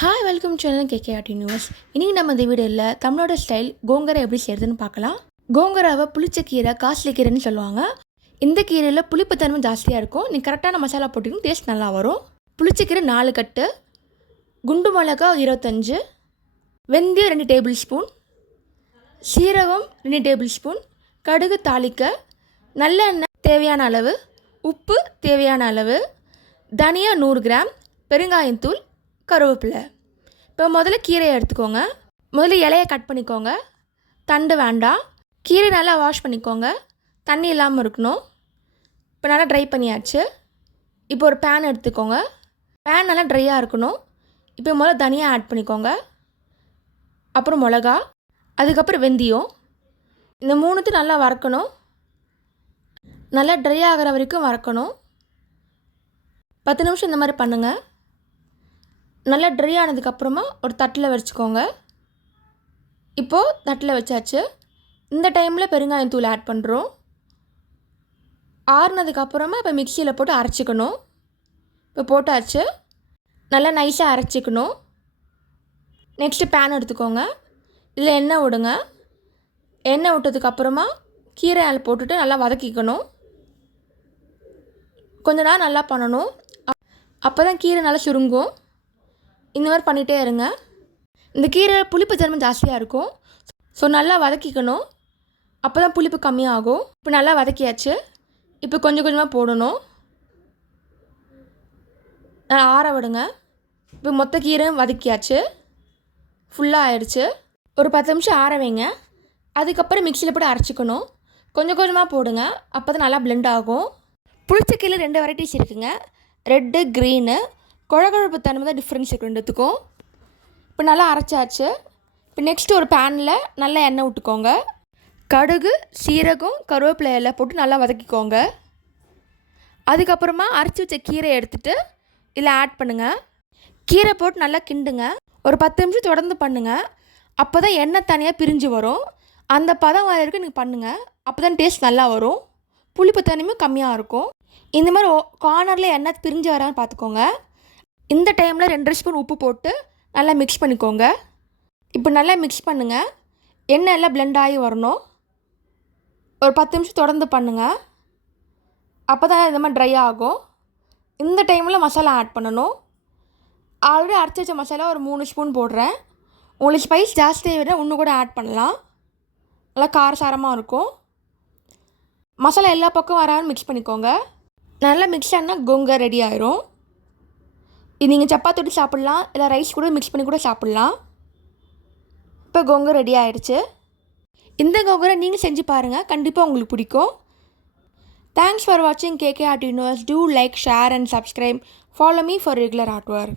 Hi welcome channel KK art news இன்றைக்கி நம்ம இந்த வீடியோவில் தமிழோட ஸ்டைல் கோங்கரை எப்படி செய்கிறதுன்னு பார்க்கலாம். கோங்கராவை புளிச்ச கீரை காஸ்ட்லி கீரைன்னு சொல்லுவாங்க. இந்த கீரையில் புளிப்புத்தன்மை ஜாஸ்தியாக இருக்கும். நீ கரெக்டான மசாலா போட்டிங்கன்னா டேஸ்ட் நல்லா வரும். புளிச்ச கீரை நாலு கட்டு குண்டு மிளகா இருபத்தஞ்சு வெந்தயம் ரெண்டு டேபிள் ஸ்பூன் சீரகம் ரெண்டு டேபிள் ஸ்பூன் கடுகு தாளிக்க நல்லெண்ணெய் தேவையான அளவு உப்பு தேவையான அளவு தனியா நூறு கிராம் பெருங்காயத்தூள் கருவேப்பிலை. இப்போ முதல்ல கீரையை எடுத்துக்கோங்க. முதல்ல இலையை கட் பண்ணிக்கோங்க. தண்டு வேண்டாம். கீரை நல்லா வாஷ் பண்ணிக்கோங்க. தண்ணி இல்லாமல் இருக்கணும். இப்போ நல்லா ட்ரை பண்ணியாச்சு. இப்போ ஒரு பேன் எடுத்துக்கோங்க. பேன் நல்லா ட்ரையாக இருக்கணும். இப்போ முதல்ல தனியாக ஆட் பண்ணிக்கோங்க. அப்புறம் மிளகா. அதுக்கப்புறம் வெந்தயம். இந்த மூணுத்தையும் நல்லா வறக்கணும். நல்லா ட்ரை ஆகிற வரைக்கும் வறக்கணும். பத்து நிமிஷம் இந்த மாதிரி பண்ணுங்கள் நல்லா ட்ரை ஆனதுக்கப்புறமா ஒரு தட்டில் வச்சுக்கோங்க. இப்போது தட்டில் வச்சாச்சு. இந்த டைமில் பெருங்காயம் தூள் ஆட் பண்ணுறோம் ஆறுனதுக்கப்புறமா இப்போ மிக்சியில் போட்டு அரைச்சிக்கணும். இப்போ போட்டாச்சு. நல்லா நைஸாக அரைச்சிக்கணும். நெக்ஸ்ட்டு பேன் எடுத்துக்கோங்க. இதில் எண்ணெய் விடுங்க. எண்ணெய் விட்டதுக்கப்புறமா கீரை அதில் போட்டுட்டு நல்லா வதக்கிக்கணும். கொஞ்ச நேரம் நல்லா பண்ணணும். அப்போ தான் கீரை நல்லா சுருங்கும். இந்த மாதிரி பண்ணிகிட்டே இருங்க. இந்த கீரை புளிப்பு தன்மை ஜாஸ்தியாக இருக்கும். ஸோ நல்லா வதக்கிக்கணும். அப்போ தான் புளிப்பு கம்மியாகும். இப்போ நல்லா வதக்கியாச்சு. இப்போ கொஞ்சம் கொஞ்சமாக போடணும். நல்லா ஆற விடுங்க. இப்போ மொத்த கீரையும் வதக்கியாச்சு. ஃபுல்லாக ஆயிடுச்சு. ஒரு பத்து நிமிஷம் ஆற வைங்க. அதுக்கப்புறம் மிக்சியில் போட்டு அரைச்சிக்கணும். கொஞ்சம் கொஞ்சமாக போடுங்க. அப்போ தான் நல்லா பிளெண்ட் ஆகும். புளிச்ச கீரை ரெண்டு வெரைட்டிஸ் இருக்குங்க. ரெட்டு க்ரீனு குழகுழப்பு தன்மை தான் டிஃப்ரென்ஸ் ரெண்டுத்துக்கும். இப்போ நல்லா அரைச்சாச்சு. இப்போ நெக்ஸ்ட் ஒரு பேனில் நல்லா எண்ணெய் விட்டுக்கோங்க. கடுகு சீரகம் கருவேப்பிலை எல்லாம் போட்டு நல்லா வதக்கிக்கோங்க. அதுக்கப்புறமா அரைச்சி வச்ச கீரை எடுத்துகிட்டு இதில் ஆட் பண்ணுங்கள் கீரை போட்டு நல்லா கிண்டுங்க. ஒரு பத்து நிமிஷம் தொடர்ந்து பண்ணுங்கள் அப்போ தான் எண்ணெய் தனியாக பிரிஞ்சு வரும். அந்த பதம் வர வரைக்கும் நீங்கள் பண்ணுங்கள் அப்போ தான் டேஸ்ட் நல்லா வரும். புளிப்பு தனிமையும் கம்மியாக இருக்கும். இந்த மாதிரி கார்னரில் எண்ணெய் பிரிஞ்சு வரான்னு பார்த்துக்கோங்க. இந்த டைமில் ரெண்டரை ஸ்பூன் உப்பு போட்டு நல்லா மிக்ஸ் பண்ணிக்கோங்க. இப்போ நல்லா மிக்ஸ் பண்ணுங்கள் எண்ணெய் எல்லாம் பிளெண்ட் ஆகி வரணும். ஒரு பத்து நிமிஷம் தொடர்ந்து பண்ணுங்கள் அப்போ தான் இந்த மாதிரி ட்ரை ஆகும். இந்த டைமில் மசாலா ஆட் பண்ணணும். ஆல்ரெடி அரைச்சி வச்ச மசாலா ஒரு மூணு ஸ்பூன் போடுறேன். உங்களுக்கு ஸ்பைஸ் ஜாஸ்தியாக விட இன்னும் கூட ஆட் பண்ணலாம். நல்லா காரசாரமாக இருக்கும். மசாலா எல்லா பக்கம் வராமல் மிக்ஸ் பண்ணிக்கோங்க. நல்லா மிக்ஸ் ஆனால் கொங்க ரெடி ஆயிரும். இது நீங்கள் சப்பாத்தோடு சாப்பிட்லாம் இல்லை ரைஸ் கூட மிக்ஸ் பண்ணி கூட சாப்பிட்லாம். இப்போ கொங்கு ரெடி ஆகிடுச்சு இந்த கொங்கரை நீங்கள் செஞ்சு பாருங்கள் கண்டிப்பாக உங்களுக்கு பிடிக்கும். தேங்க்ஸ் ஃபார் வாட்சிங் KK art universe to like share and subscribe follow me for regular art work